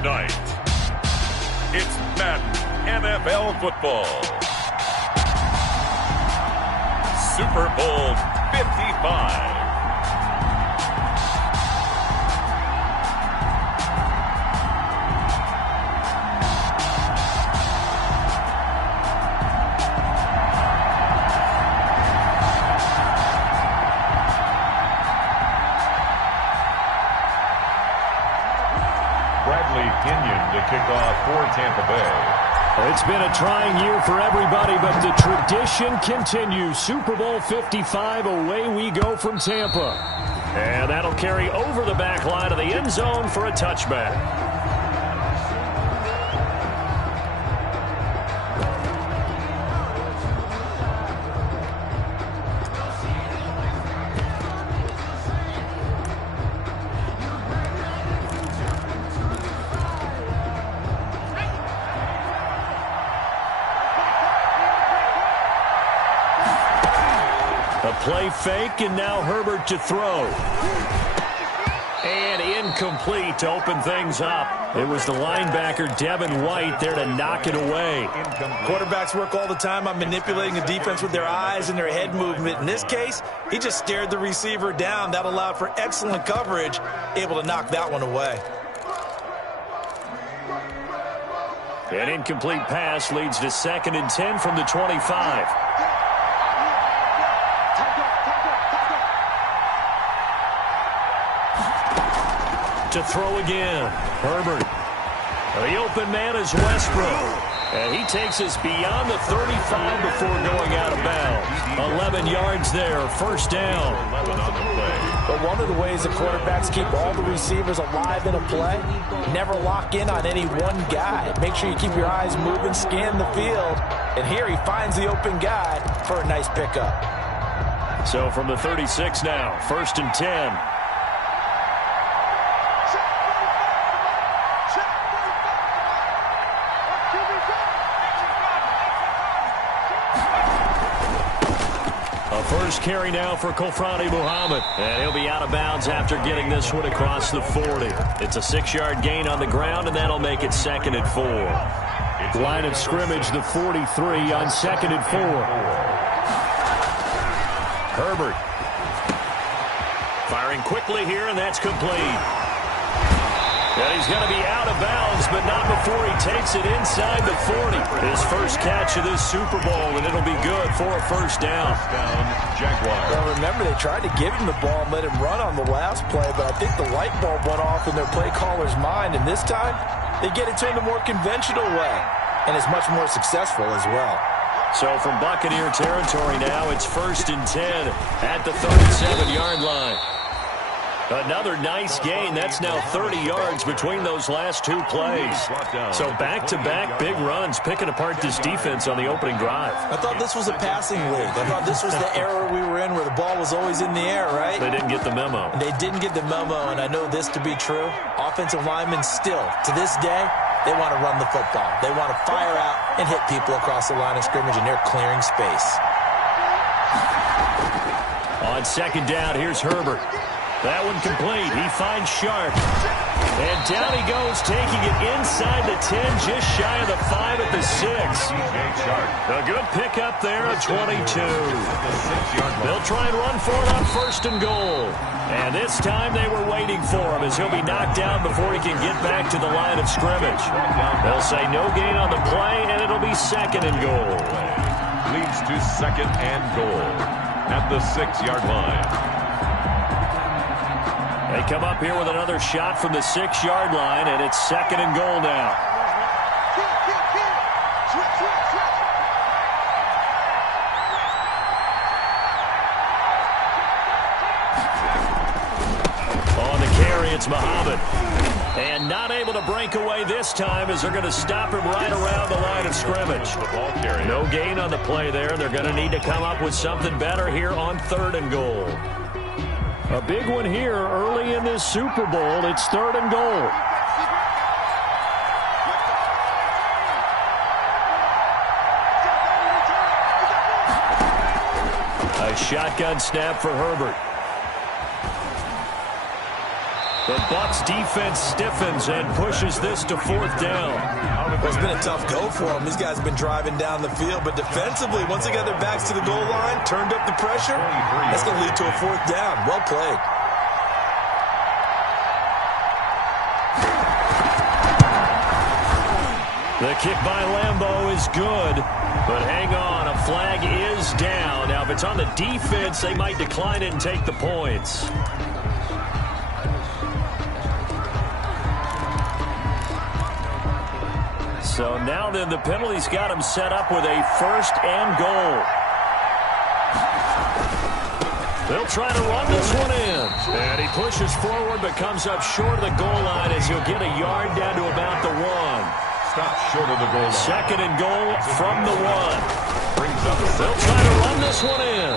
tonight. It's Madden NFL Football. Super Bowl 55. To kick off for Tampa Bay. It's been a trying year for everybody, but the tradition continues. Super Bowl 55, away we go from Tampa. And that'll carry over the back line of the end zone for a touchback. Play fake, and now Herbert to throw. And incomplete to open things up. It was the linebacker, Devin White, there to knock it away. Quarterbacks work all the time on manipulating the defense with their eyes and their head movement. In this case, he just stared the receiver down. That allowed for excellent coverage, able to knock that one away. An incomplete pass leads to 2nd and 10 from the 25. To throw again. Herbert. The open man is Westbrook. And he takes us beyond the 35 before going out of bounds. 11 yards there. First down. 11 on the play. But one of the ways the quarterbacks keep all the receivers alive in a play, never lock in on any one guy. Make sure you keep your eyes moving, scan the field. And here he finds the open guy for a nice pickup. So from the 36 now, 1st and 10. First carry now for Kofrani Muhammad. And he'll be out of bounds after getting this one across the 40. It's a 6-yard gain on the ground, and that'll make it 2nd and 4. Line of scrimmage, the 43 on 2nd and 4. Herbert. Firing quickly here, and that's complete. And he's going to be out of bounds, but not before he takes it inside the 40. His first catch of this Super Bowl, and it'll be good for a first down. Jaguars. Well, remember, they tried to give him the ball and let him run on the last play, but I think the light bulb went off in their play caller's mind, and this time they get it to him the more conventional way, and it's much more successful as well. So from Buccaneer territory now, it's 1st and 10 at the 37-yard line. Another nice gain. That's now 30 yards between those last two plays. So back-to-back big runs, picking apart this defense on the opening drive. I thought this was a passing league. I thought this was the era we were in where the ball was always in the air, right? They didn't get the memo. They didn't get the memo, and I know this to be true. Offensive linemen still, to this day, they want to run the football. They want to fire out and hit people across the line of scrimmage, and they're clearing space. On 2nd down, here's Herbert. That one complete. He finds Sharp. And down he goes, taking it inside the 10, just shy of the 5 at the 6. A good pickup there, a 22. They'll try and run for it on 1st and goal. And this time they were waiting for him as he'll be knocked down before he can get back to the line of scrimmage. They'll say no gain on the play, and it'll be 2nd and goal. Leads to 2nd and goal at the 6-yard line. They come up here with another shot from the 6-yard line, and it's 2nd and goal now. On the carry, it's Muhammad. And not able to break away this time as they're going to stop him right around the line of scrimmage. No gain on the play there. They're going to need to come up with something better here on 3rd and goal. A big one here early in this Super Bowl. It's 3rd and goal. A shotgun snap for Herbert. The Bucs defense stiffens and pushes this to 4th down. Well, it's been a tough go for them. These guys have been driving down the field, but defensively, once they got their backs to the goal line, turned up the pressure, that's going to lead to a 4th down. Well played. The kick by Lambeau is good, but hang on, a flag is down. Now, if it's on the defense, they might decline it and take the points. So now then, the penalty's got him set up with a 1st and goal. They'll try to run this one in. And he pushes forward but comes up short of the goal line as he'll get a yard down to about the 1. Stop short of the goal line. 2nd and goal from the 1. Brings up They'll try to run this one in.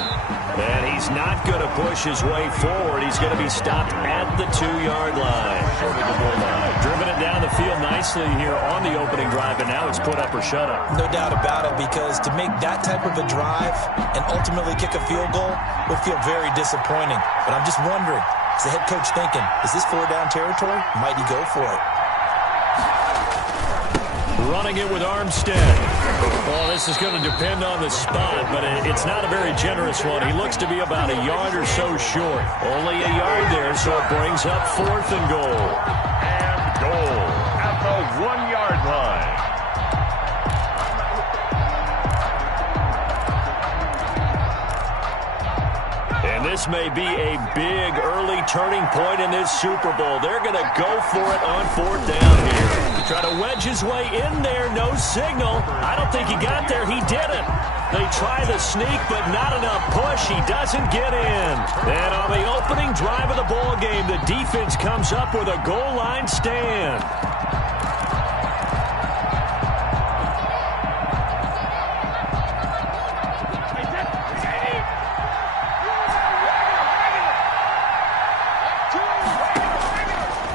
And he's not going to push his way forward. He's going to be stopped at the 2-yard line. short of the goal line. Driven it down the field nicely here on the opening drive, and now it's put up or shut up. No doubt about it, because to make that type of a drive and ultimately kick a field goal would feel very disappointing. But I'm just wondering, is the head coach thinking, is this 4-down territory? Might he go for it? Running it with Armstead. Well, this is going to depend on the spot, but it's not a very generous one. He looks to be about a yard or so short. Only a yard there, so it brings up 4th and goal. And goal at the 1-yard line. And this may be a big early turning point in this Super Bowl. They're going to go for it on 4th down here. Try to wedge his way in there. No signal. I don't think he got there. He didn't. They try the sneak, but not enough push. He doesn't get in. And on the opening drive of the ball game, the defense comes up with a goal line stand.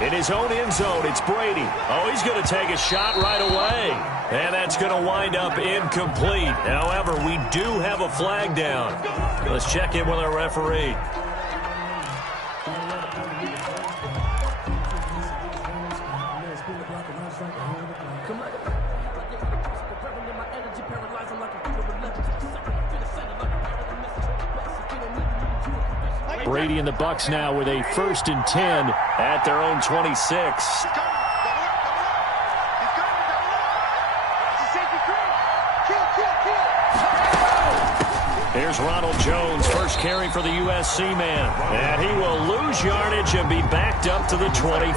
In his own end zone, it's Brady. Oh, he's going to take a shot right away. And that's going to wind up incomplete. However, we do have a flag down. Let's check in with our referee. Brady and the Bucs now with a 1st and 10 at their own 26. Here's Ronald Jones, first carry for the USC man. And he will lose yardage and be backed up to the 24.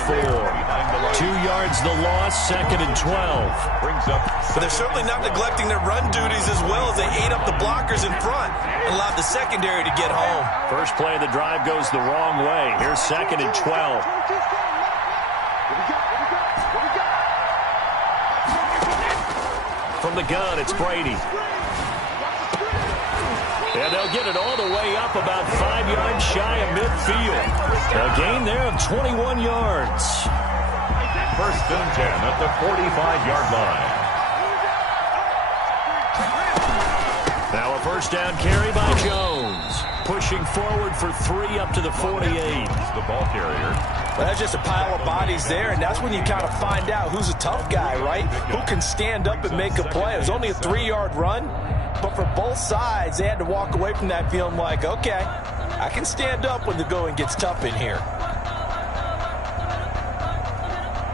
2 yards the loss, 2nd and 12. Brings up. But they're certainly not neglecting their run duties as well as they ate up the blockers in front and allowed the secondary to get home. First play of the drive goes the wrong way. Here's 2nd and 12. From the gun, it's Brady. And they'll get it all the way up about 5 yards shy of midfield. A gain there of 21 yards. 1st and 10 at the 45-yard line. Now a 1st down carry by Jones. Pushing forward for 3 up to the 48. The ball carrier. Well, that's just a pile of bodies there, and that's when you kind of find out who's a tough guy, right? Who can stand up and make a play. It was only a 3-yard run, but for both sides, they had to walk away from that feeling like, okay, I can stand up when the going gets tough in here.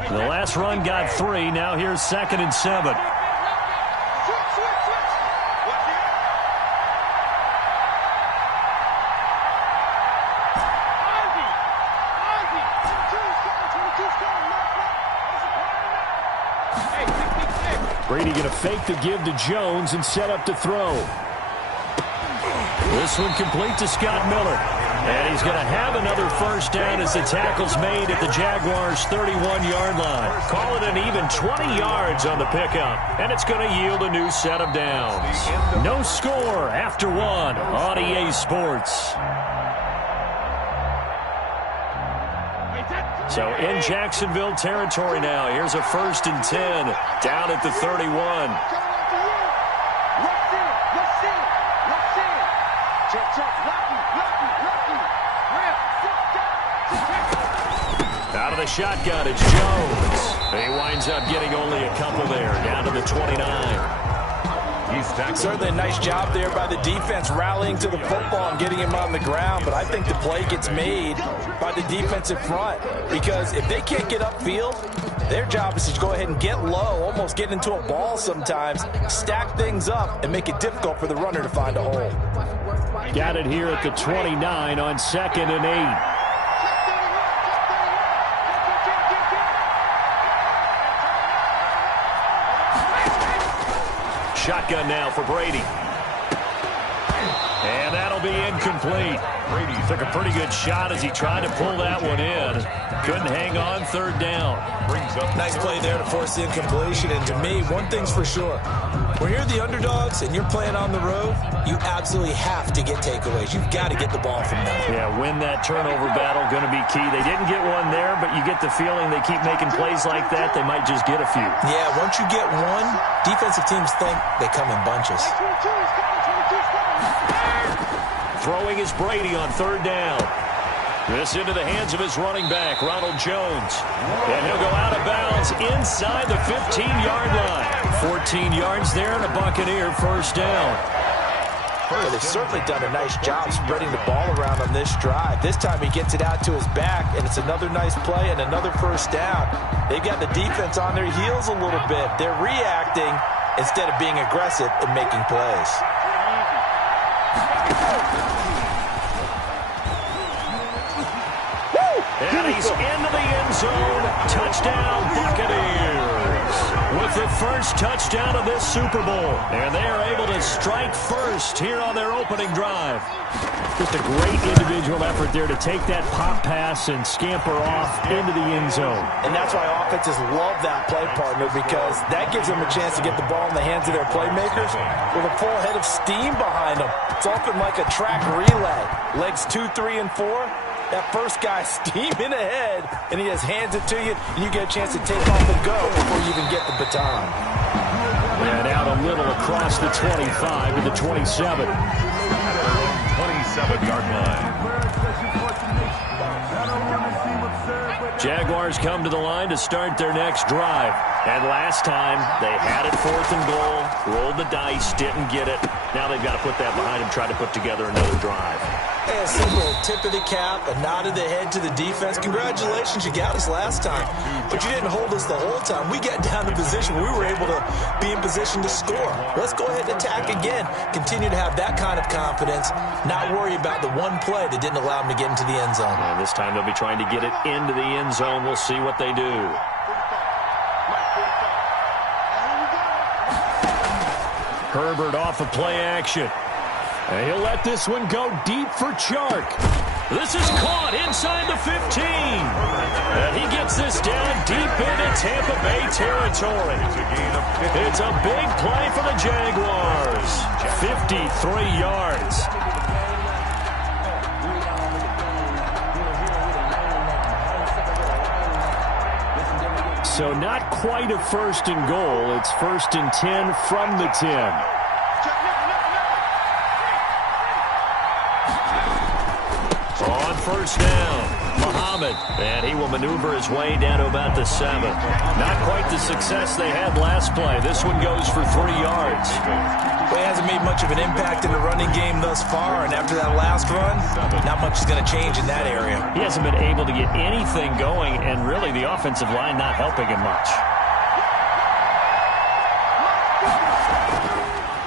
The last run got 3. Now here's 2nd and 7. Brady going to fake the give to Jones and set up to throw. This one complete to Scott Miller. And he's going to have another 1st down as the tackle's made at the Jaguars' 31-yard line. Call it an even 20 yards on the pickup. And it's going to yield a new set of downs. No score after 1 on EA Sports. So in Jacksonville territory now. Here's a 1st and 10 down at the 31. of the shotgun, it's Jones. He winds up getting only a couple there, down to the 29. Certainly a nice job there by the defense rallying to the football and getting him on the ground, but I think the play gets made by the defensive front because if they can't get upfield, their job is to go ahead and get low, almost get into a ball sometimes, stack things up, and make it difficult for the runner to find a hole. Got it here at the 29 on 2nd and 8. Shotgun now for Brady. And that'll be incomplete. Brady took a pretty good shot as he tried to pull that one in. Couldn't hang on, 3rd down. Nice play there to force the incompletion. And to me, one thing's for sure. When you're the underdogs and you're playing on the road, you absolutely have to get takeaways. You've got to get the ball from them. Yeah, win that turnover battle, going to be key. They didn't get one there, but you get the feeling they keep making plays like that, they might just get a few. Yeah, once you get one, defensive teams think they come in bunches. Throwing is Brady on 3rd down. This into the hands of his running back, Ronald Jones. And he'll go out of bounds inside the 15-yard line. 14 yards there and a Buccaneer 1st down. Well, they've certainly done a nice job spreading the ball around on this drive. This time he gets it out to his back, and it's another nice play and another 1st down. They've got the defense on their heels a little bit. They're reacting instead of being aggressive and making plays. And he's into the end zone. Touchdown, Buccaneers. With the first touchdown of this Super Bowl. And they are able to strike first here on their opening drive. Just a great individual effort there to take that pop pass and scamper off into the end zone. And that's why offenses love that play partner, because that gives them a chance to get the ball in the hands of their playmakers with a full head of steam behind them. It's often like a track relay. Legs 2, 3, and 4. That first guy steaming ahead, and he just hands it to you, and you get a chance to take off and go before you even get the baton. And out a little across the 25 to the 27. 27-yard line. Jaguars come to the line to start their next drive. And last time, they had it 4th and goal, rolled the dice, didn't get it. Now they've got to put that behind them, try to put together another drive. Hey, a simple tip of the cap, a nod of the head to the defense. Congratulations, you got us last time. But you didn't hold us the whole time. We got down to position where we were able to be in position to score. Let's go ahead and attack again. Continue to have that kind of confidence, not worry about the one play that didn't allow them to get into the end zone. And this time they'll be trying to get it into the end zone. We'll see what they do. Herbert off of play action. And he'll let this one go deep for Chark. This is caught inside the 15. And he gets this down deep into Tampa Bay territory. It's a big play for the Jaguars. 53 yards. So not quite a 1st and goal. It's 1st and 10 from the 10. On 1st down, Muhammad, and he will maneuver his way down to about the 7. Not quite the success they had last play. This one goes for 3 yards. Well, he hasn't made much of an impact in the running game thus far, and after that last run, not much is going to change in that area. He hasn't been able to get anything going, and really the offensive line not helping him much.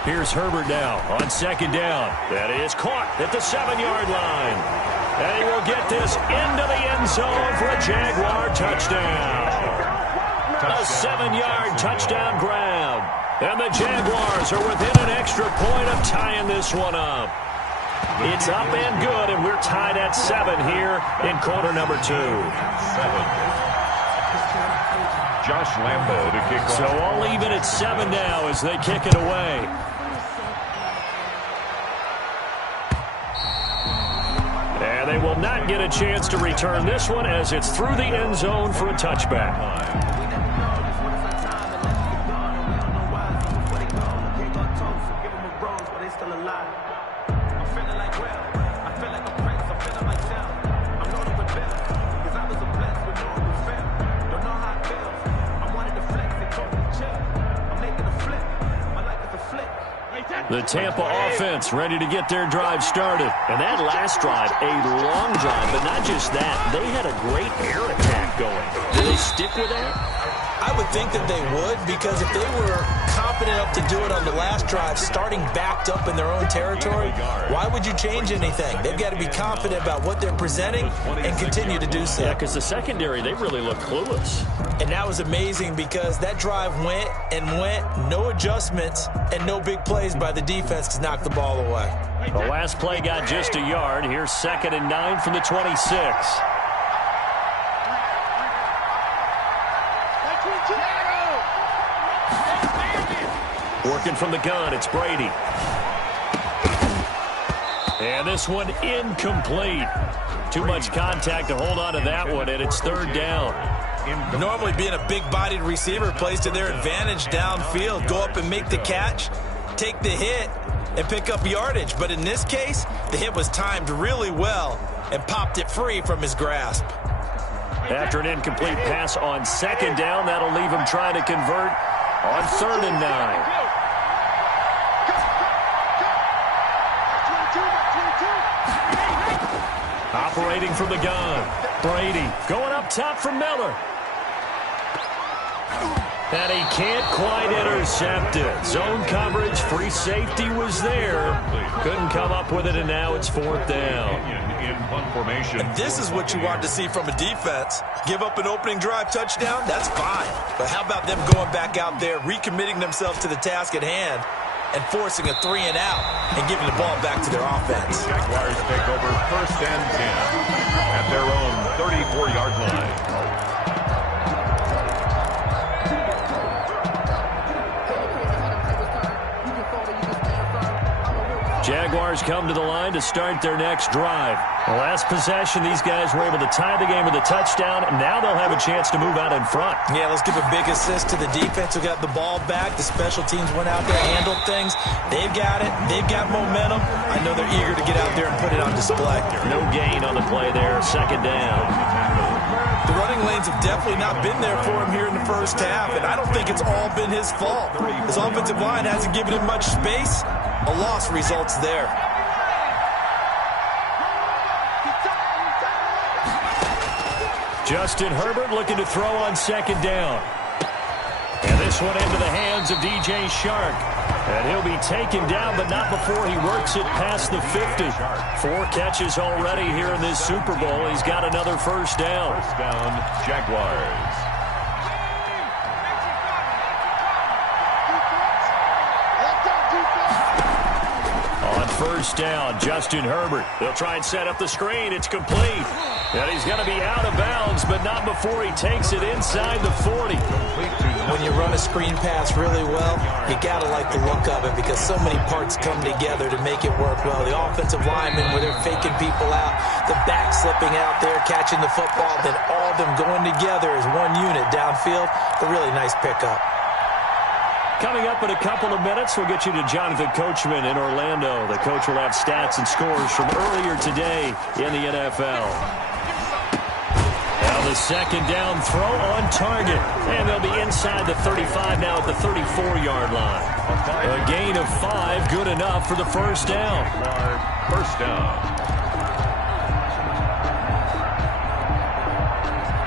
Here's Herbert now on 2nd down. That is caught at the 7-yard line. And he will get this into the end zone for a Jaguar touchdown. A 7-yard touchdown grab. And the Jaguars are within an extra point of tying this one up. It's up and good, and we're tied at 7 here in quarter number 2. Josh Lambo to kick off. So all even at 7 now as they kick it away. And they will not get a chance to return this one as it's through the end zone for a touchback. The Tampa offense ready to get their drive started. And that last drive, a long drive, but not just that. They had a great air attack going. Do they stick with that? I would think that they would, because if they were confident enough to do it on the last drive, starting backed up in their own territory, why would you change anything? They've got to be confident about what they're presenting and continue to do so. Yeah, because the secondary, they really look clueless. And that was amazing because that drive went and went, no adjustments, and no big plays by the defense to knock the ball away. The last play got just a yard. Here's 2nd and 9 from the 26. Working from the gun, it's Brady. And this one incomplete. Too much contact to hold on to that one, and it's 3rd down. Normally being a big-bodied receiver plays to their advantage downfield. Go up and make the catch, take the hit, and pick up yardage. But in this case, the hit was timed really well and popped it free from his grasp. After an incomplete pass on 2nd down, that'll leave him trying to convert on 3rd and 9. Operating from the gun, Brady going up top for Miller. And he can't quite intercept it. Zone coverage, free safety was there. Couldn't come up with it, and now it's 4th down. And this is what you want to see from a defense. Give up an opening drive touchdown, that's fine. But how about them going back out there, recommitting themselves to the task at hand, and forcing a 3 and out and giving the ball back to their offense. Jaguars take over 1st and 10 at their own 34-yard line. Jaguars come to the line to start their next drive. The last possession, these guys were able to tie the game with a touchdown, and now they'll have a chance to move out in front. Yeah, let's give a big assist to the defense who got the ball back. The special teams went out there, handled things. They've got it. They've got momentum. I know they're eager to get out there and put it on display. No gain on the play there, 2nd down. The running lanes have definitely not been there for him here in the first half, and I don't think it's all been his fault. His offensive line hasn't given him much space. A loss results there. Justin Herbert looking to throw on 2nd down. And this one into the hands of DJ Shark. And he'll be taken down, but not before he works it past the 50. 4 catches already here in this Super Bowl. He's got another 1st down. 1st down, Jaguars. On 1st down, Justin Herbert. They'll try and set up the screen. It's complete. And he's going to be out of bounds, but not before he takes it inside the 40. When you run a screen pass really well, you got to like the look of it because so many parts come together to make it work well. The offensive linemen, where they're faking people out, the back slipping out there, catching the football, then all of them going together as one unit downfield. A really nice pickup. Coming up in a couple of minutes, we'll get you to Jonathan Coachman in Orlando. The coach will have stats and scores from earlier today in the NFL. Now the 2nd down throw on target. And they'll be inside the 35 now at the 34-yard line. A gain of 5, good enough for the 1st down. 1st down.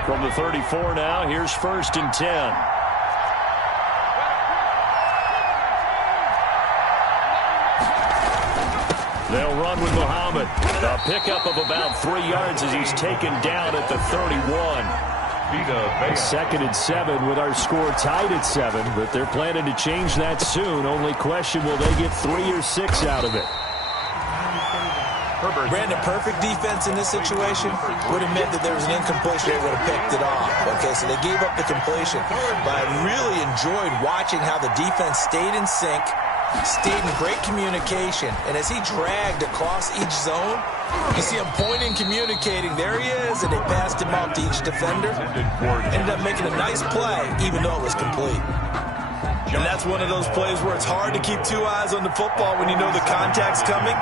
From the 34 now, here's 1st and 10. They'll run with Muhammad. A pickup of about 3 yards as he's taken down at the 31. 2nd and 7 with our score tied at 7, but they're planning to change that soon. Only question, will they get 3 or 6 out of it? Brandon, perfect defense in this situation would have meant that there was an incompletion. They would have picked it off. Okay, so they gave up the completion. But I really enjoyed watching how the defense stayed in sync, stayed in great communication, and as he dragged across each zone, you see him pointing, communicating. There he is, and they passed him off to each defender. Ended up making a nice play, even though it was complete. And that's one of those plays where it's hard to keep 2 eyes on the football when you know the contact's coming,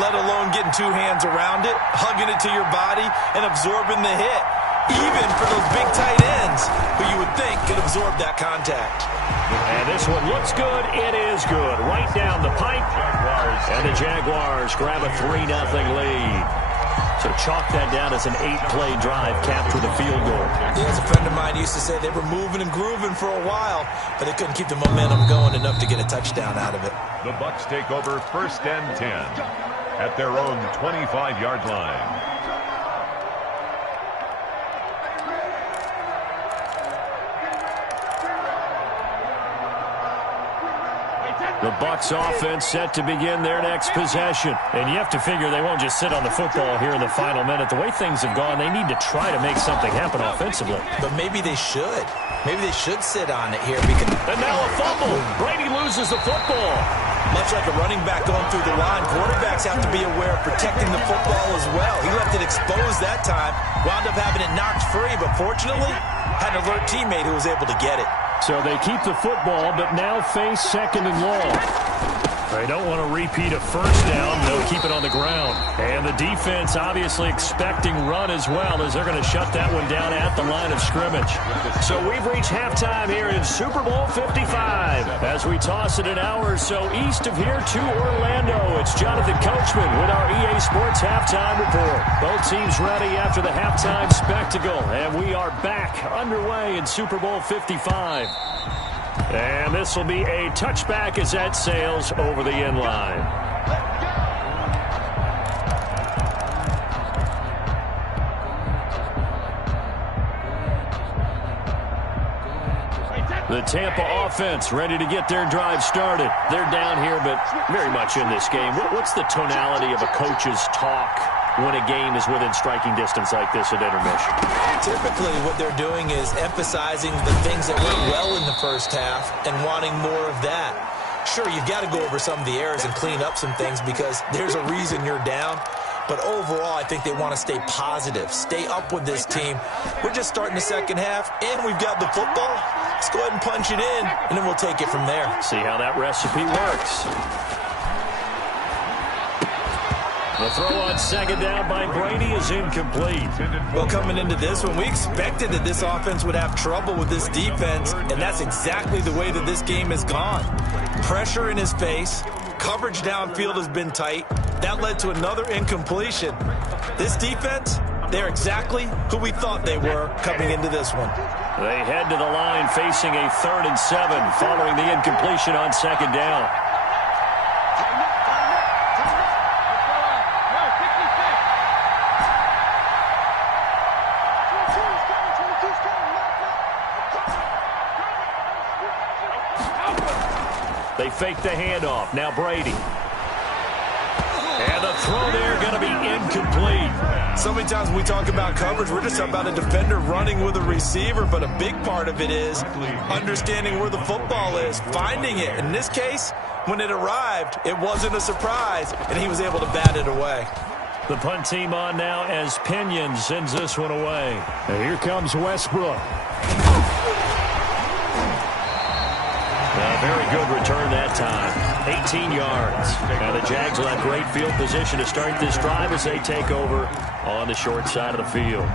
let alone getting 2 hands around it, hugging it to your body, and absorbing the hit. Even for those big tight ends who you would think could absorb that contact. And this one looks good. It is good. Right down the pipe. And the Jaguars grab a 3-0 lead. So chalk that down as an 8-play drive capped with a field goal. Yeah, as a friend of mine used to say, they were moving and grooving for a while, but they couldn't keep the momentum going enough to get a touchdown out of it. The Bucs take over 1st and 10 at their own 25-yard line. The Bucs offense set to begin their next possession. And you have to figure they won't just sit on the football here in the final minute. The way things have gone, they need to try to make something happen offensively. But maybe they should. Maybe they should sit on it here. Because and now a fumble. Brady loses the football. Much like a running back going through the line, quarterbacks have to be aware of protecting the football as well. He left it exposed that time, wound up having it knocked free, but fortunately, had an alert teammate who was able to get it. So they keep the football, but now face 2nd and long. They don't want to repeat a first down. They'll keep it on the ground. And the defense obviously expecting run as well, as they're going to shut that one down at the line of scrimmage. So we've reached halftime here in Super Bowl 55. As we toss it an hour or so east of here to Orlando, it's Jonathan Coachman with our EA Sports Halftime Report. Both teams ready after the halftime spectacle. And we are back underway in Super Bowl 55. And this will be a touchback as that sails over the end line. The Tampa offense ready to get their drive started. They're down here, but very much in this game. What's the tonality of a coach's talk when a game is within striking distance like this at intermission? Typically, what they're doing is emphasizing the things that went well in the first half and wanting more of that. Sure, you've got to go over some of the errors and clean up some things because there's a reason you're down. But overall, I think they want to stay positive, stay up with this team. We're just starting the second half, and we've got the football. Let's go ahead and punch it in, and then we'll take it from there. See how that recipe works. The throw on 2nd down by Brady is incomplete. Well, coming into this one, we expected that this offense would have trouble with this defense, and that's exactly the way that this game has gone. Pressure in his face. Coverage downfield has been tight. That led to another incompletion. This defense, they're exactly who we thought they were coming into this one. They head to the line facing a 3rd and 7 following the incompletion on 2nd down. They fake the handoff. Now Brady. And the throw there going to be incomplete. So many times when we talk about coverage, we're just talking about a defender running with a receiver, but a big part of it is understanding where the football is, finding it. In this case, when it arrived, it wasn't a surprise, and he was able to bat it away. The punt team on now as Pinion sends this one away. And here comes Westbrook. A very good return that time. 18 yards. Now the Jags will have great field position to start this drive as they take over on the short side of the field.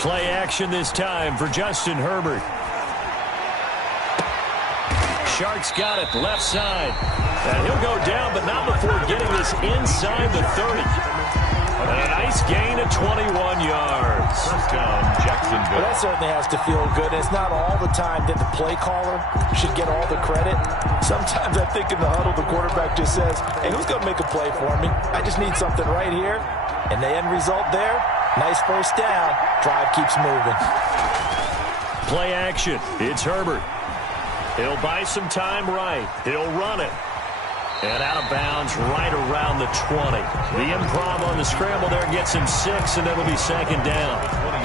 Play action this time for Justin Herbert. Sharks got it left side. And he'll go down, but not before getting this inside the 30. And a nice gain of 21 yards. First down, Jacksonville. Well, that certainly has to feel good. It's not all the time that the play caller should get all the credit. Sometimes I think in the huddle, the quarterback just says, hey, who's going to make a play for me? I just need something right here. And the end result there, nice first down. Drive keeps moving. Play action. It's Herbert. He'll buy some time right. He'll run it. And out of bounds right around the 20. The improv on the scramble there gets him 6, and it'll be 2nd down.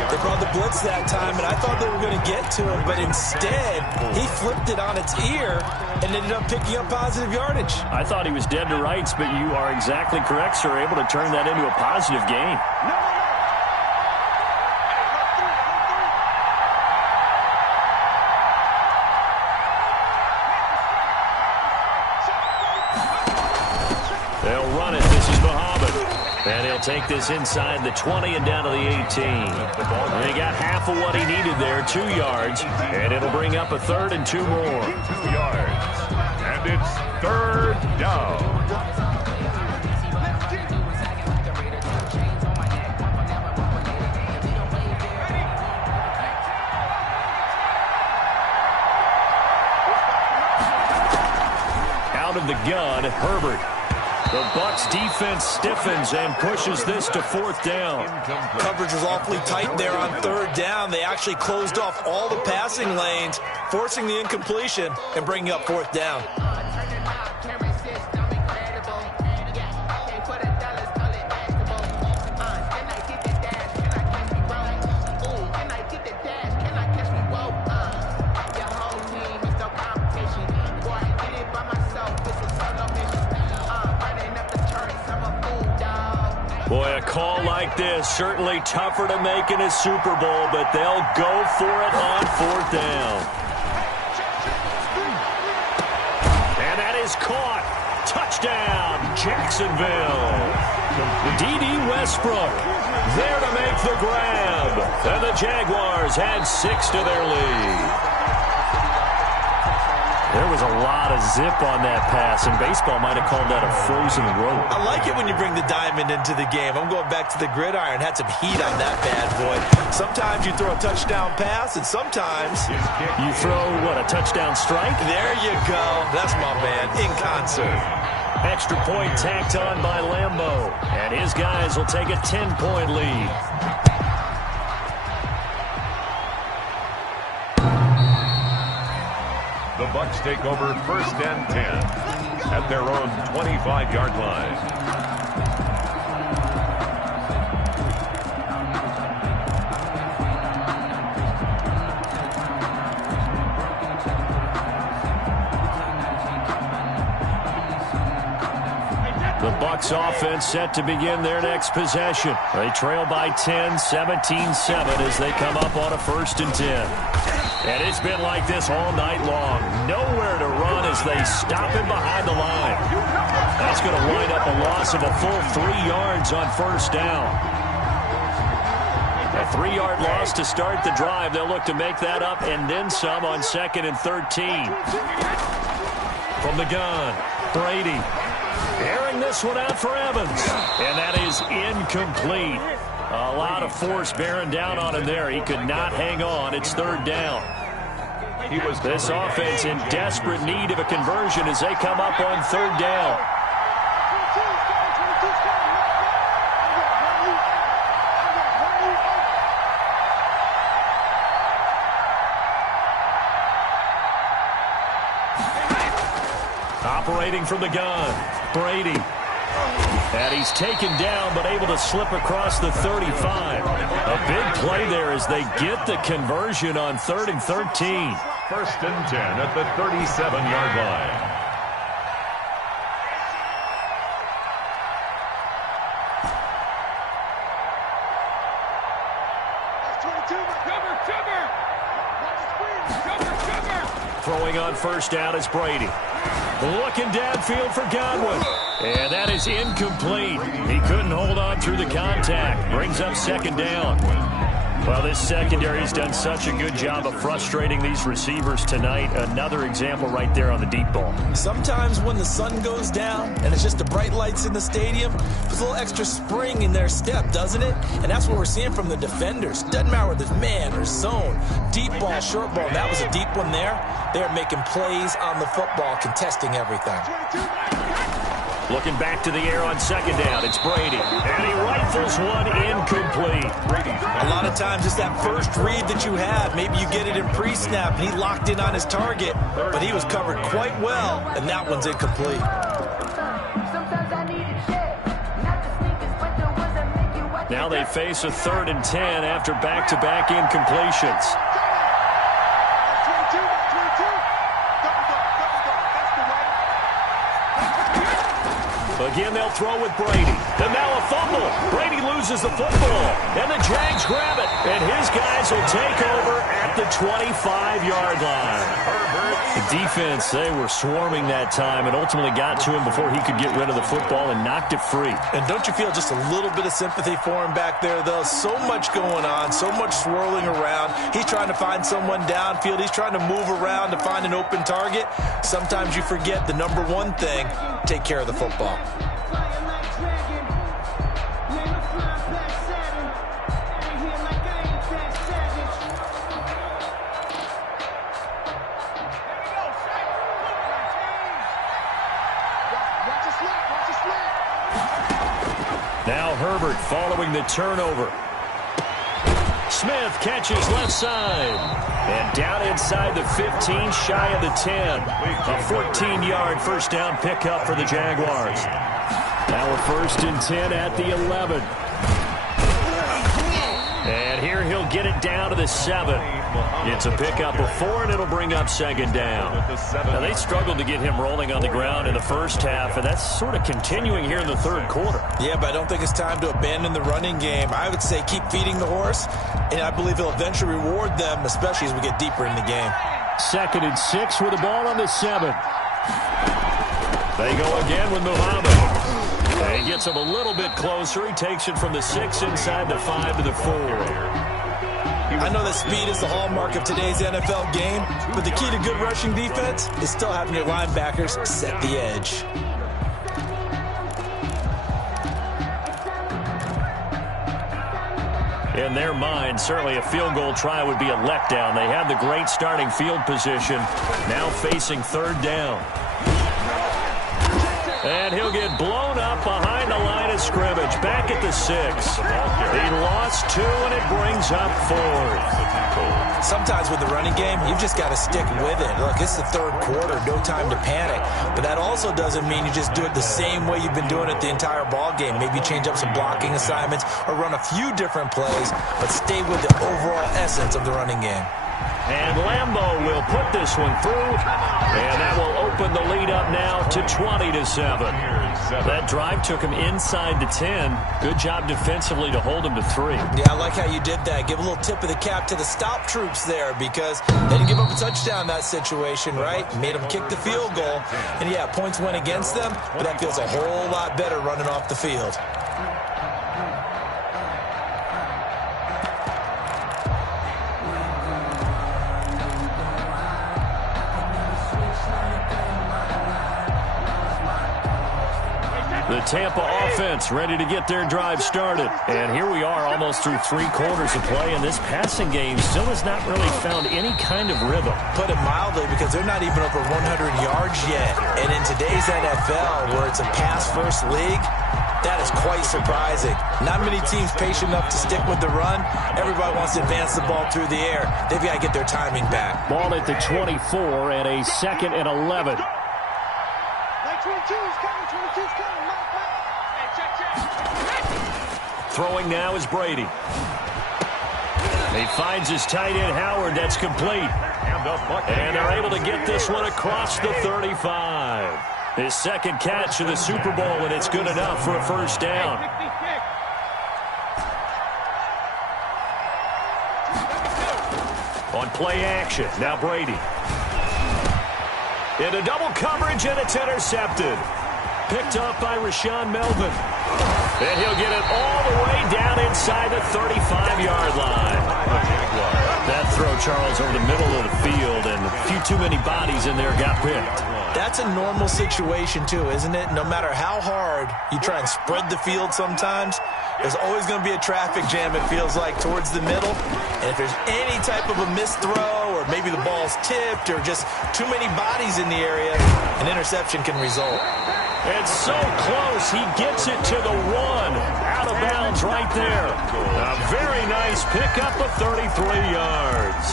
They brought the blitz that time, and I thought they were going to get to him, but instead, he flipped it on its ear and ended up picking up positive yardage. I thought he was dead to rights, but you are exactly correct, sir. Able to turn that into a positive gain. They'll run it. This is Muhammad. And he'll take this inside the 20 and down to the 18. And he got half of what he needed there, 2 yards. And it'll bring up a 3rd and 2 more. 2 yards. And it's 3rd down. Out of the gun, Herbert. The Bucs defense stiffens and pushes this to 4th down. Coverage was awfully tight there on 3rd down. They actually closed off all the passing lanes, forcing the incompletion and bringing up 4th down. Boy, a call like this, certainly tougher to make in a Super Bowl, but they'll go for it on 4th down. And that is caught. Touchdown, Jacksonville. D.D. Westbrook there to make the grab. And the Jaguars add 6 to their lead. There was a lot of zip on that pass, and baseball might have called that a frozen rope. I like it when you bring the diamond into the game. I'm going back to the gridiron. Had some heat on that bad boy. Sometimes you throw a touchdown pass, and sometimes you throw, what, a touchdown strike? There you go. That's my man, in concert. Extra point tacked on by Lambeau, and his guys will take a 10-point lead. The Bucs take over 1st and 10 at their own 25-yard line. The Bucs offense set to begin their next possession. They trail by 10, 17-7 as they come up on a 1st and 10. And it's been like this all night long. Nowhere to run as they stop him behind the line. That's going to wind up a loss of a full 3 yards on 1st down. A 3-yard loss to start the drive. They'll look to make that up and then some on 2nd and 13. From the gun, Brady. Airing this one out for Evans. And that is incomplete. A lot of force bearing down on him there. He could not hang on. It's 3rd down. This offense in desperate need of a conversion as they come up on 3rd down. Operating from the gun, Brady. And he's taken down, but able to slip across the 35. A big play there as they get the conversion on 3rd and 13. 1st and 10 at the 37-yard line. Throwing on 1st down is Brady. Looking downfield for Godwin. And that is incomplete. He couldn't hold on through the contact. Brings up 2nd down. Well, this secondary's done such a good job of frustrating these receivers tonight. Another example right there on the deep ball. Sometimes when the sun goes down and it's just the bright lights in the stadium, there's a little extra spring in their step, doesn't it? And that's what we're seeing from the defenders. Doesn't matter whether it's man or zone, deep ball, short ball. That was a deep one there. They're making plays on the football, contesting everything. Looking back to the air on 2nd down, it's Brady. And he rifles one incomplete. A lot of times it's that first read that you have. Maybe you get it in pre-snap, and he locked in on his target, but he was covered quite well, and that one's incomplete. Now they face a 3rd and 10 after back-to-back incompletions. Again, they'll throw with Brady. And now a fumble. Brady loses the football. And the Jags grab it. And his guys will take over at the 25-yard line. Herbert The defense, they were swarming that time and ultimately got to him before he could get rid of the football and knocked it free. And don't you feel just a little bit of sympathy for him back there, though? So much going on, so much swirling around. He's trying to find someone downfield. He's trying to move around to find an open target. Sometimes you forget the number one thing, take care of the football. Now Herbert following the turnover. Smith catches left side. And down inside the 15, shy of the 10. A 14-yard first down pickup for the Jaguars. Now a 1st and 10 at the 11. And here he'll get it down to the 7. It's a pickup of 4, and it'll bring up 2nd down. Now, they struggled to get him rolling on the ground in the first half, and that's sort of continuing here in the 3rd quarter. Yeah, but I don't think it's time to abandon the running game. I would say keep feeding the horse, and I believe he'll eventually reward them, especially as we get deeper in the game. 2nd and 6 with the ball on the 7. They go again with Muhammad. And he gets him a little bit closer. He takes it from the 6 inside the 5 to the 4. I know that speed is the hallmark of today's NFL game, but the key to good rushing defense is still having your linebackers set the edge. In their mind, certainly a field goal try would be a letdown. They have the great starting field position, now facing 3rd down. And he'll get blown up behind the line of scrimmage, back at the 6. He lost 2, and it brings up 4th. Sometimes with the running game, you've just got to stick with it. Look, it's the 3rd quarter, no time to panic. But that also doesn't mean you just do it the same way you've been doing it the entire ball game. Maybe change up some blocking assignments or run a few different plays, but stay with the overall essence of the running game. And Lambeau will put this one through, and that will open the lead up now to 20-7. That drive took him inside the 10. Good job defensively to hold him to 3. Yeah, I like how you did that. Give a little tip of the cap to the stop troops there, because they didn't give up a touchdown in that situation, right? Made them kick the field goal. And yeah, points went against them, but that feels a whole lot better running off the field. The Tampa offense ready to get their drive started. And here we are almost through 3 quarters of play, and this passing game still has not really found any kind of rhythm. Put it mildly, because they're not even over 100 yards yet. And in today's NFL, where it's a pass-first league, that is quite surprising. Not many teams patient enough to stick with the run. Everybody wants to advance the ball through the air. They've got to get their timing back. Ball at the 24 and a 2nd and 11. 22's coming, 22's coming. Throwing now is Brady. He finds his tight end, Howard. That's complete. And they're able to get this one across the 35. His 2nd catch of the Super Bowl, and it's good enough for a first down. On play action, now Brady. Into double coverage, and it's intercepted. Picked up by Rashawn Melvin. And he'll get it all the way down inside the 35-yard line. That throw, Charles, over the middle of the field, and a few too many bodies in there got picked. That's a normal situation, too, isn't it? No matter how hard you try and spread the field sometimes, there's always going to be a traffic jam, it feels like, towards the middle. And if there's any type of a missed throw, or maybe the ball's tipped, or just too many bodies in the area, an interception can result. It's so close, he gets it to the 1. Out of bounds right there. A very nice pickup of 33 yards.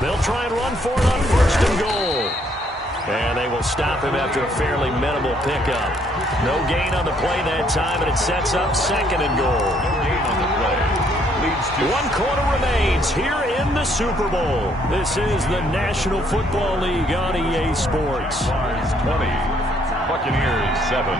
They'll try and run for it on 1st and goal. And they will stop him after a fairly minimal pickup. No gain on the play that time, and it sets up 2nd and goal. No gain on the play. 1 quarter remains here in the Super Bowl. This is the National Football League on EA Sports. 20, Buccaneers 7.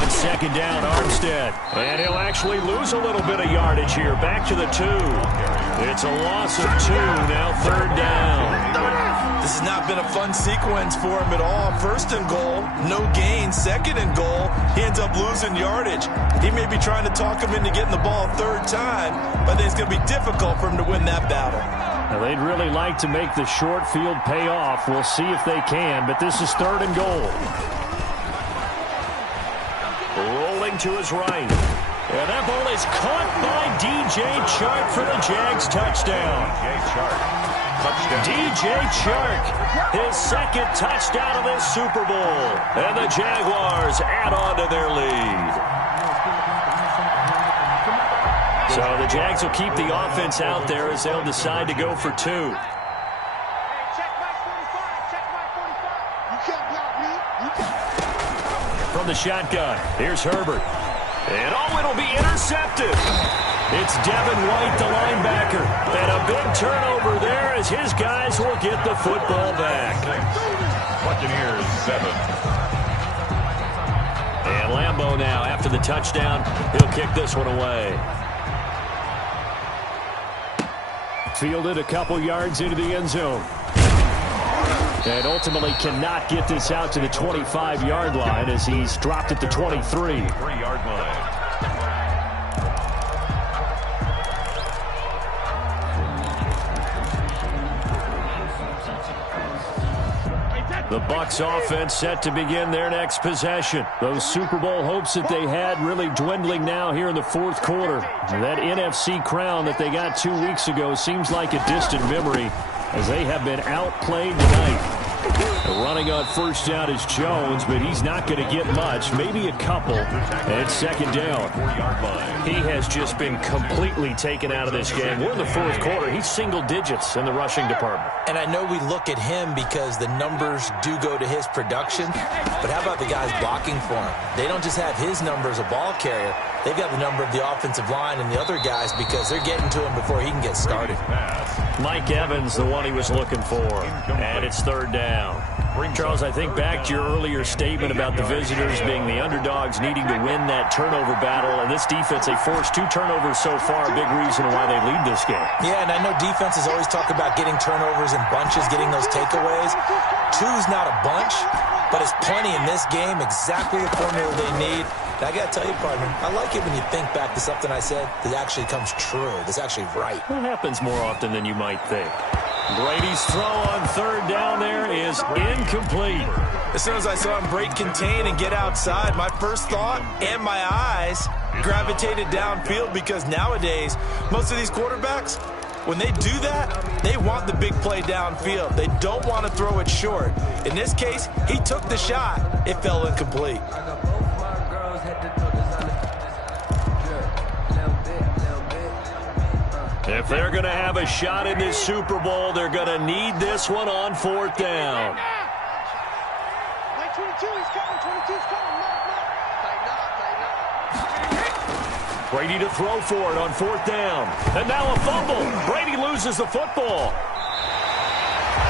On second down, Armstead. And he'll actually lose a little bit of yardage here. Back to the 2. It's a loss of 2. Now third down. This has not been a fun sequence for him at all. First and goal, no gain. Second and goal, he ends up losing yardage. He may be trying to talk him into getting the ball third time, but I think it's going to be difficult for him to win that battle. Now, they'd really like to make the short field pay off. We'll see if they can, but this is third and goal. Rolling to his right. And that ball is caught by DJ Chark for the Jags touchdown. DJ Chark, his second touchdown of this Super Bowl. And the Jaguars add on to their lead. So the Jags will keep the offense out there as they'll decide to go for 2. From the shotgun, here's Herbert. And it'll be intercepted. It's Devin White, the linebacker. And a big turnover there as his guys will get the football back. Buccaneers 7. And Lambeau now, after the touchdown, he'll kick this one away. Fielded a couple yards into the end zone. And ultimately cannot get this out to the 25-yard line as he's dropped at the 23. 3-yard line. The Bucs offense set to begin their next possession. Those Super Bowl hopes that they had really dwindling now here in the fourth quarter. That NFC crown that they got 2 weeks ago seems like a distant memory as they have been outplayed tonight. Running on first down is Jones, but he's not going to get much, maybe a couple. And second down. He has just been completely taken out of this game. We're in the fourth quarter. He's single digits in the rushing department. And I know we look at him because the numbers do go to his production, but how about the guys blocking for him? They don't just have his number as a ball carrier. They've got the number of the offensive line and the other guys because they're getting to him before he can get started. Mike Evans, the one he was looking for. And it's third down. Charles, I think back to your earlier statement about the visitors being the underdogs needing to win that turnover battle. And this defense, they forced 2 turnovers so far, a big reason why they lead this game. Yeah, and I know defenses always talk about getting turnovers in bunches, getting those takeaways. 2's not a bunch, but it's plenty in this game, exactly the formula they need. And I got to tell you, partner, I like it when you think back to something I said that actually comes true, that's actually right. It happens more often than you might think. Brady's throw on third down there is incomplete. As soon as I saw him break contain and get outside, my first thought and my eyes gravitated downfield because nowadays, most of these quarterbacks, when they do that, they want the big play downfield. They don't want to throw it short. In this case, he took the shot. It fell incomplete. If they're going to have a shot in this Super Bowl, they're going to need this one on fourth down. Brady to throw for it on fourth down. And now a fumble. Brady loses the football.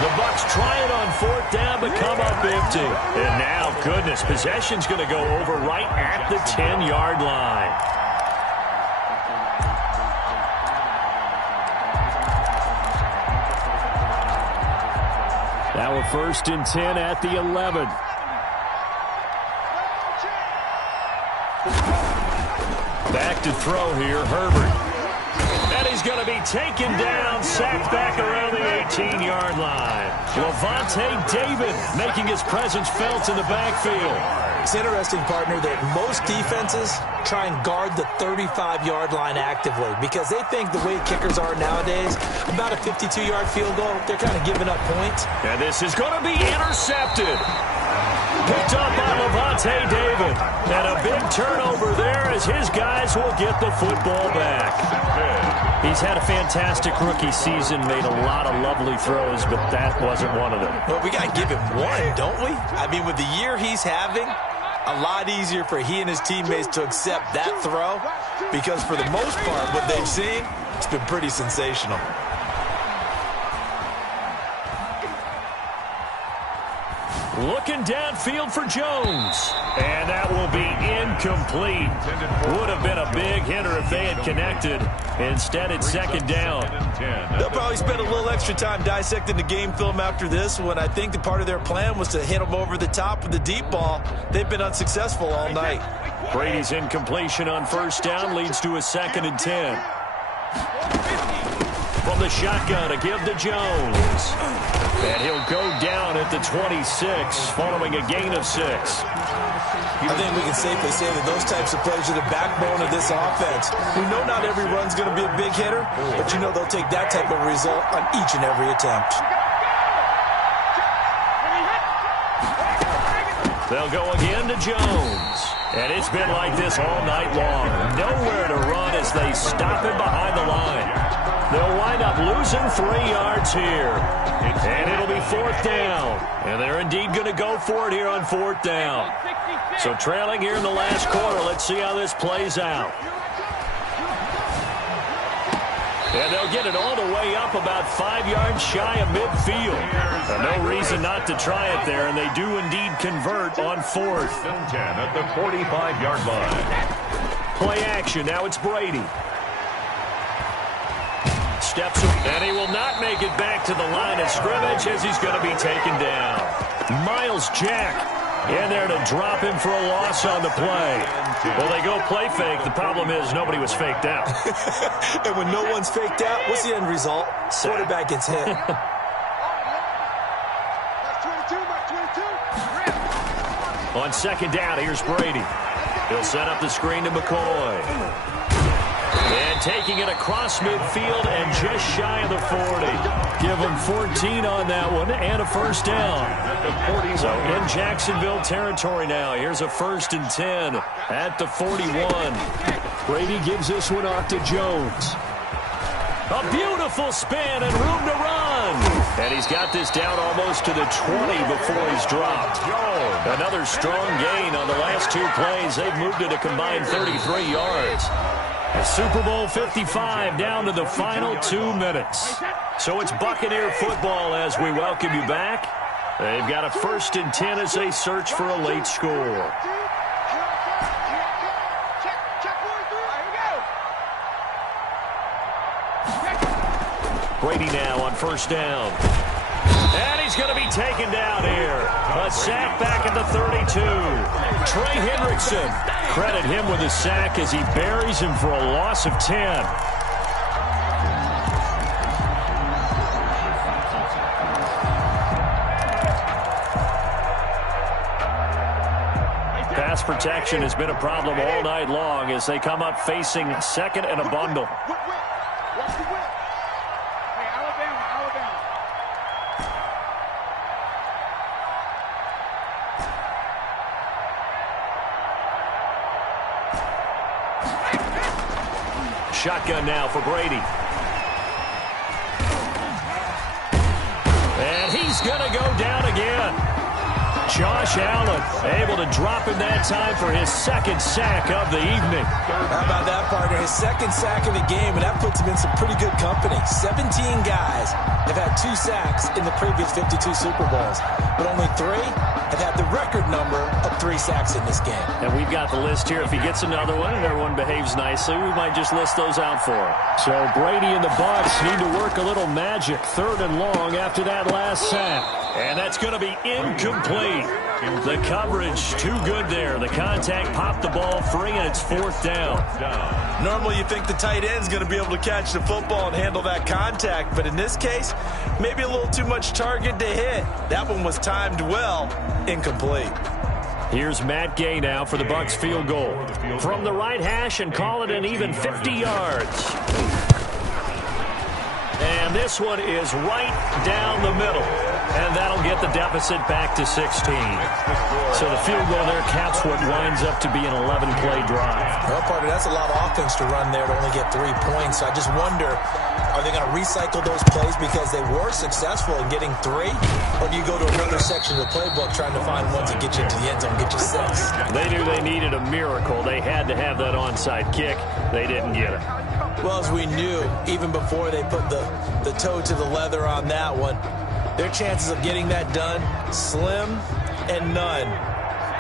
The Bucs try it on fourth down, but come up empty. And now, goodness, possession's going to go over right at the 10-yard line. Now a 1st and 10 at the 11. Back to throw here, Herbert. And he's going to be taken down, sacked back around the 18-yard line. Levante David making his presence felt in the backfield. It's interesting, partner, that most defenses try and guard the 35-yard line actively because they think the way kickers are nowadays, about a 52-yard field goal, they're kind of giving up points. And this is going to be intercepted. Picked up by Levante David. And a big turnover there as his guys will get the football back. He's had a fantastic rookie season, made a lot of lovely throws, but that wasn't one of them. Well, we got to give him one, don't we? I mean, with the year he's having, a lot easier for he and his teammates to accept that throw because for the most part, what they've seen, it's been pretty sensational. Looking downfield for Jones. And that will be incomplete. Would have been a big hitter if they had connected. Instead, it's second down. They'll probably spend a little extra time dissecting the game film after this one. I think the part of their plan was to hit them over the top with the deep ball. They've been unsuccessful all night. Brady's incompletion on first down leads to a 2nd and 10. From the shotgun, a give to Jones. And he'll go down at the 26, following a gain of 6. I think we can safely say that those types of plays are the backbone of this offense. We know not every run's going to be a big hitter, but you know they'll take that type of result on each and every attempt. They'll go again to Jones. And it's been like this all night long. Nowhere to run as they stop him behind the line. They'll wind up losing 3 yards here. And it'll be 4th down. And they're indeed going to go for it here on 4th down. So trailing here in the last quarter. Let's see how this plays out. And they'll get it all the way up about 5 yards shy of midfield. No reason not to try it there, and they do indeed convert on 4th. 10 at the 45-yard line. Play action. Now it's Brady. Steps up, and he will not make it back to the line of scrimmage as he's going to be taken down. Miles Jack in there to drop him for a loss on the play. Well, they go play fake. The problem is nobody was faked out. And when no one's faked out, what's the end result? Quarterback gets hit. On 2nd down, here's Brady. He'll set up the screen to McCoy. And taking it across midfield and just shy of the 40. Give them 14 on that one and a 1st down. So in Jacksonville territory now. Here's a 1st and 10 at the 41. Brady gives this one off to Jones. A beautiful spin and room to run. And he's got this down almost to the 20 before he's dropped. Another strong gain on the last 2 plays. They've moved it a combined 33 yards. Super Bowl 55 down to the final 2 minutes. So it's Buccaneer football as we welcome you back. They've got a 1st and 10 as they search for a late score. Brady now on 1st down. And he's going to be taken down here. A sack back at the 32. Trey Hendrickson. Credit him with a sack as he buries him for a loss of 10. Pass protection has been a problem all night long as they come up facing 2nd and a bundle. Shotgun now for Brady. And he's going to go down again. Josh Allen able to drop him that time for his 2nd sack of the evening. How about that, partner? His 2nd sack of the game, and that puts him in some pretty good company. 17 guys have had 2 sacks in the previous 52 Super Bowls, but only 3 have had the record number of 3 sacks in this game. And we've got the list here. If he gets another one and everyone behaves nicely, we might just list those out for him. So Brady and the Bucs need to work a little magic. 3rd and long after that last sack. And that's going to be incomplete. The coverage too good there. The contact popped the ball free, and it's 4th down. Normally you think the tight end's going to be able to catch the football and handle that contact, but in this case, maybe a little too much target to hit. That one was timed well. Incomplete. Here's Matt Gay now for the Bucs field goal. From the right hash and call it an even 50 yards. And this one is right down the middle. And that'll get the deficit back to 16. So the field goal there caps what winds up to be an 11-play drive. Well, partner, that's a lot of offense to run there to only get 3 points. I just wonder, are they going to recycle those plays because they were successful in getting 3? Or do you go to another section of the playbook trying to find ones that get you into the end zone, get you 6? They knew they needed a miracle. They had to have that onside kick. They didn't get it. Well, as we knew, even before they put the toe to the leather on that one, their chances of getting that done, slim and none.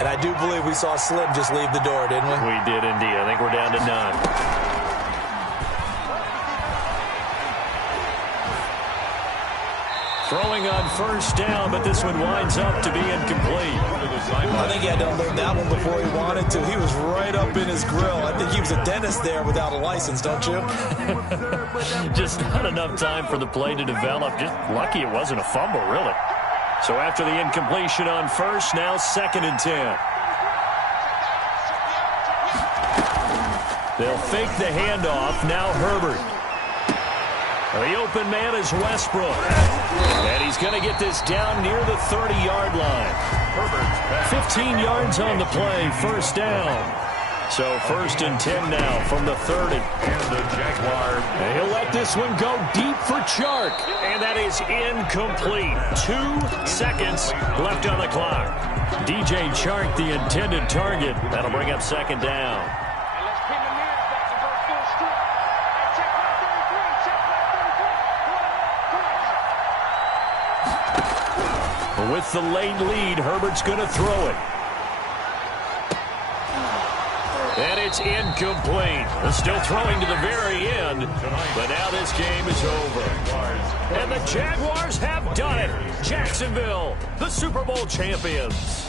And I do believe we saw Slim just leave the door, didn't we? We did indeed. I think we're down to none. Throwing on first down, but this one winds up to be incomplete. I think he had to unload that one before he wanted to. He was right up in his grill. I think he was a dentist there without a license, don't you? Just not enough time for the play to develop. Just lucky it wasn't a fumble, really. So after the incompletion on first, now 2nd and 10. They'll fake the handoff. Now Herbert. The open man is Westbrook. And he's going to get this down near the 30-yard line. 15 yards on the play, first down. So 1st and 10 now from the 30. And the Jaguars. He'll let this one go deep for Chark. And that is incomplete. 2 seconds left on the clock. DJ Chark, the intended target. That'll bring up 2nd down. With the late lead, Herbert's going to throw it. And it's incomplete. They're still throwing to the very end, but now this game is over. And the Jaguars have done it. Jacksonville, the Super Bowl champions.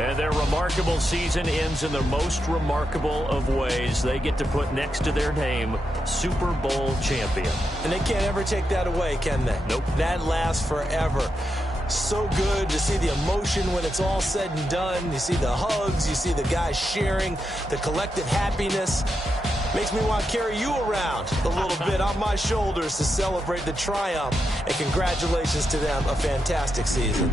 And their remarkable season ends in the most remarkable of ways. They get to put next to their name, Super Bowl champion. And they can't ever take that away, can they? Nope. That lasts forever. So good to see the emotion when it's all said and done. You see the hugs, you see the guys sharing, the collective happiness. Makes me want to carry you around a little bit on my shoulders to celebrate the triumph. And congratulations to them, a fantastic season.